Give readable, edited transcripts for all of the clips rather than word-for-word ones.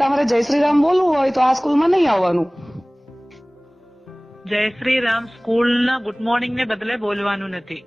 તમારે જય શ્રી રામ બોલવું હોય તો આ સ્કૂલમાં નહીં આવવાનું. જય શ્રી રામ સ્કૂલના ગુડ મોર્નિંગ ને બદલે બોલવાનું નથી.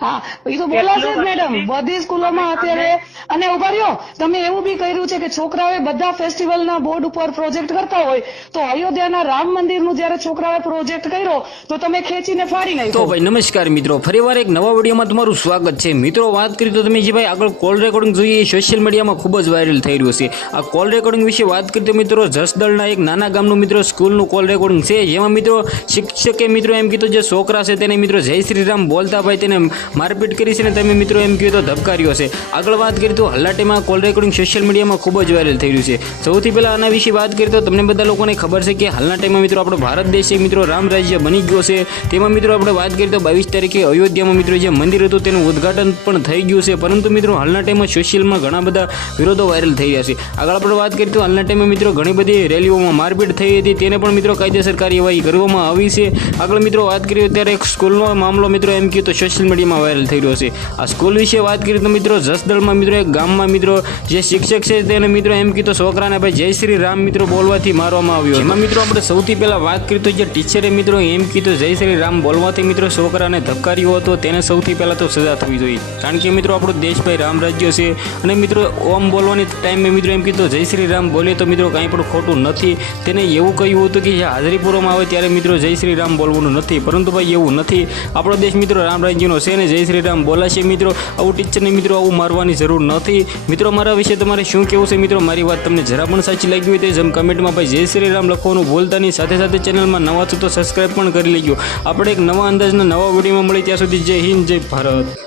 હા, એ તો બોલાશે જ મેડમ બધી સ્કૂલોમાં અત્યારે. અને ઉભા રહ્યો, તમે એવું બી કર્યું છે કે છોકરાઓએ બધા ફેસ્ટિવલના બોર્ડ ઉપર પ્રોજેક્ટ કરતા હોય તો અયોધ્યાના રામ મંદિરનું જયારે છોકરાઓએ પ્રોજેક્ટ કર્યો તો તમે ખેંચીને ફાડી નાખ્યો. તો ભાઈ નમસ્કાર મિત્રો, ફરીવાર એક નવા વિડીયોમાં તમારું સ્વાગત છે. મિત્રો વાત કરીએ તો તમે જે ભાઈ આગળ કોલ રેકોર્ડિંગ જોઈએ એ સોશિયલ મીડિયામાં ખૂબ જ વાયરલ થઈ રહ્યું છે. આ કોલ રેકોર્ડિંગ વિશે વાત કરીએ તો મિત્રો જસદણના એક નાના ગામનું મિત્રો સ્કૂલનું કોલ રેકોર્ડિંગ છે, જેમાં મિત્રો શિક્ષકે મિત્રો એમ કીધું જે છોકરા છે તેને મિત્રો જય શ્રી રામ બોલતા ભાઈ તેને મારપીટ કરી છે ને તમે મિત્રો એમ કહ્યું તો ધબકાર્યો છે. આગળ વાત કરીએ તો હલ્લાટીમાં કોલ રેકોર્ડિંગ સોશિયલ મીડિયામાં ખૂબ જ વાયરલ થઈ રહ્યું છે. સૌથી પહેલા આના વિશે વાત કરીએ તો તમને બધા લોકોને ખબર છે કે હાલના ટાઈમમાં મિત્રો આપણો ભારત દેશ એક મિત્રો રામ રાજ્ય બની ગયો છે. તેમાં મિત્રો આપણે વાત કરીએ તો 22 તારીખે અયોધ્યામાં મિત્રો જે મંદિર હતું તેનું ઉદ્ઘાટન પણ થઈ ગયું છે. પરંતુ મિત્રો હાલના ટાઈમમાં સોશિયલમાં ઘણા બધા વિરોધો વાયરલ થઈ રહ્યા છે. આગળ આપણે વાત કરીએ તો હાલના ટાઈમમાં મિત્રો ઘણી બધી રેલીઓમાં મારપીટ થઈ હતી, તેને પણ મિત્રો કાયદેસર કાર્યવાહી કરવામાં આવી છે. આગળ મિત્રો વાત કરીએ ત્યારે એક સ્કૂલનો મામલો મિત્રો એમ કહ્યું તો સોશિયલ મીડિયામાં વાયરલ થઈ રહ્યો છે. આ સ્કૂલ વિશે વાત કરીએ તો મિત્રો જસદણમાં મિત્રો એક ગામમાં મિત્રો જે શિક્ષક છે તેને મિત્રો એમ કીધું છોકરાને ભાઈ જય શ્રી રામ મિત્રો બોલવાથી મારવામાં આવ્યો. એમાં મિત્રો આપણે સૌથી પહેલા વાત કરીએ તો જે ટીચરે મિત્રો એમ કીધું જય શ્રી રામ બોલવાથી મિત્રો છોકરાને ધબકાર્યો હતો, તેને સૌથી પહેલા તો સજા થવી જોઈએ. કારણ કે મિત્રો આપણો દેશ ભાઈ રામ રાજ્ય છે અને મિત્રો ઓમ બોલવાની ટાઈમે મિત્રો એમ કીધું જય શ્રી રામ બોલે તો મિત્રો કાંઈ પણ ખોટું નથી. તેને એવું કહ્યું હતું કે જે હાજરી પૂરવામાં આવે ત્યારે મિત્રો જય શ્રી રામ બોલવાનું નથી, પરંતુ ભાઈ એવું નથી. આપણો દેશ મિત્રો રામ રાજ્યનો છે ને જય શ્રી રામ બોલાશે. મિત્રો આવું ટીચરને મિત્રો આવું મારવાની જરૂર નથી. મિત્રો મારા વિશે તમારે શું કહેવું છે? મિત્રો મારી વાત તમને જરા પણ સાચી લાગી હોય તો જમ કમેન્ટમાં ભાઈ જય શ્રી રામ લખવાનું ભૂલતા નહીં. સાથે સાથે ચેનલમાં નવા છો તો સબસ્ક્રાઈબ પણ કરી લેજો. આપણે એક નવા અંદાજના નવા વિડીયોમાં મળી ત્યાં સુધી જય હિન્દ જય ભારત.